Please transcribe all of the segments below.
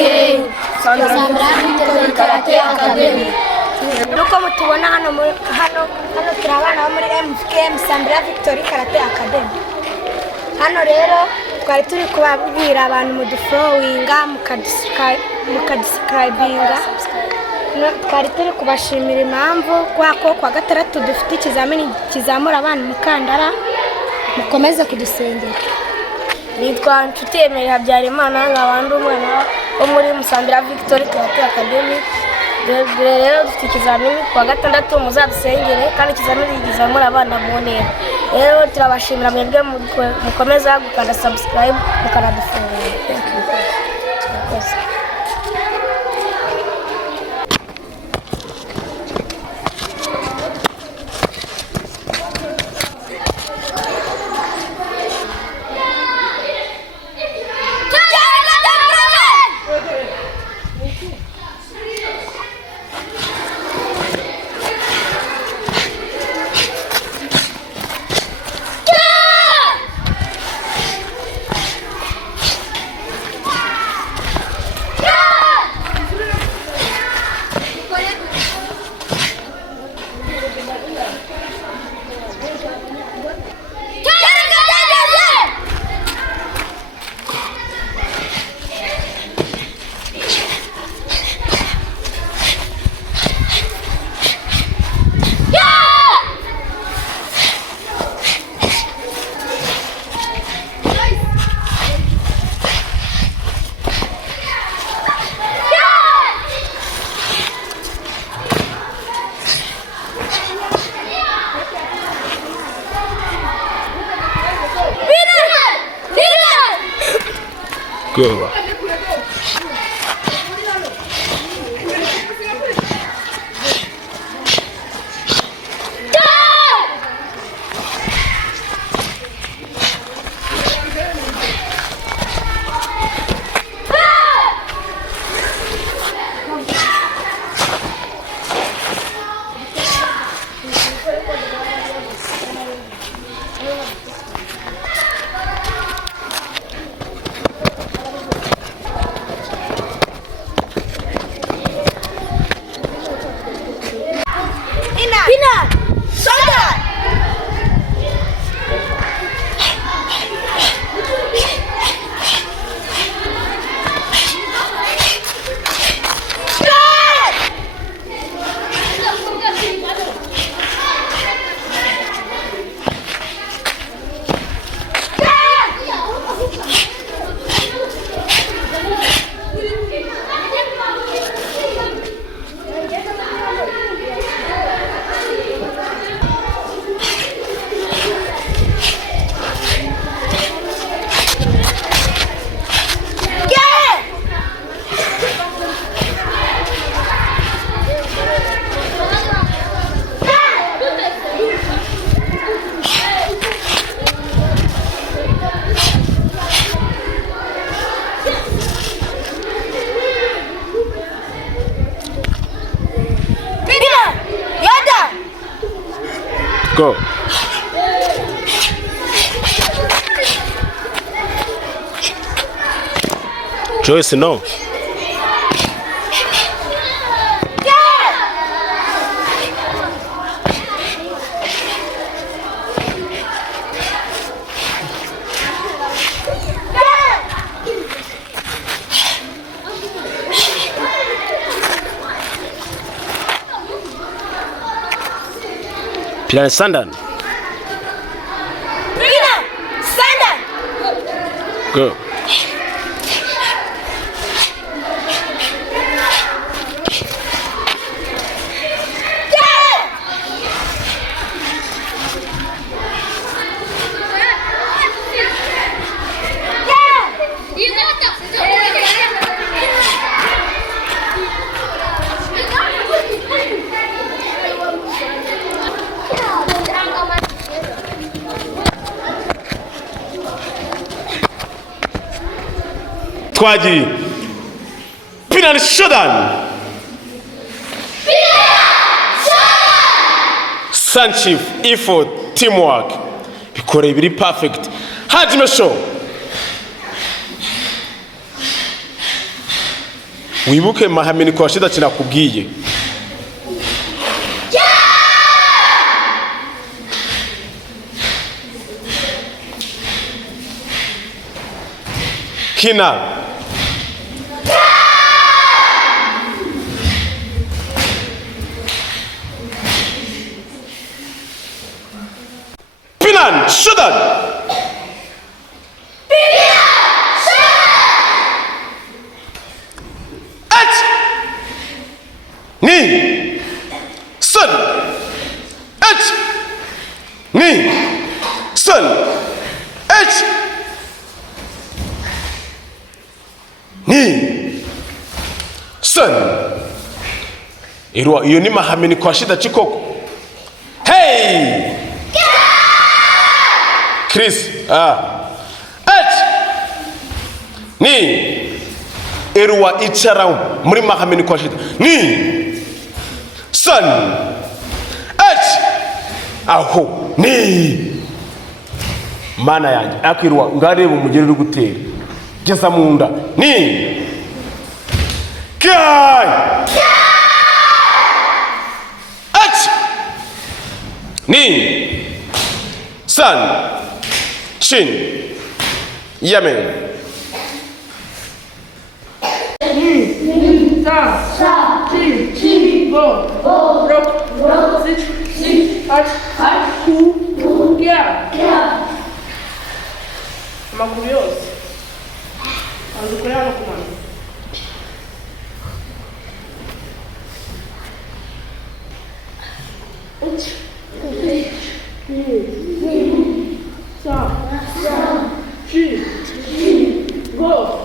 MVKA Sandra Karate Academy. Nuko mutubona hano turi abana bo muri MVKA Sandra Victory Karate Academy. Hano rero twari turi kubabwira abantu mu followinga mukadiscribinga. Twari turi kubashimira impamvu kwa gatandatu dufite ikizamini kizamura abana mukandara, mukomeze kudusengera. Nitwa Nshuti Mbere Habyarimana nk'abandi umwana wo muri Sandra Victory Karate Academy. Rero dufite ikizamini kwa gatandatu, muzadusengere kandi ikizamini kizamura abana bonera. Rero turabashimira mwebwe mukomeza gukanda subscribe mukanadufungura. Kuva. Go. Joyce, no. Plan Sandan. Go. Twagiye Pinan Shodan Sanchief effort teamwork bikore biri perfect Hajime show wibuke mahame ni kwa shida kinakubwiye. Kina. Pinan Shudan. Ni Sun H Ni Sun H Ni Sun. Irwa iyo ni mahame ni kwa shida chikoko. Hey Chris H Ni irwa ichara muri mahame ni kwa shida ni Sun H aho ni mana yanjye akwirwa ngareba umugeri uri gutera geza mu nda ni Kai H ni Sun Shin Yemen Sa, Chi, Chi, Go, Ro, Si, Kuya. Amakuru yose azukuri hano ku mano. Sa, Chi, Go,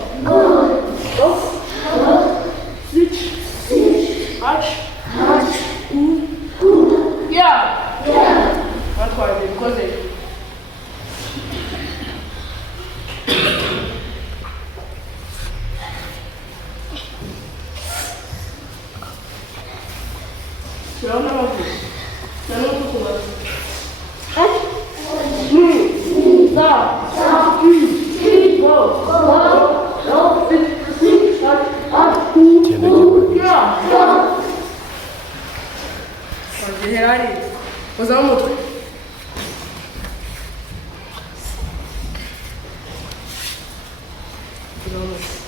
Vamos.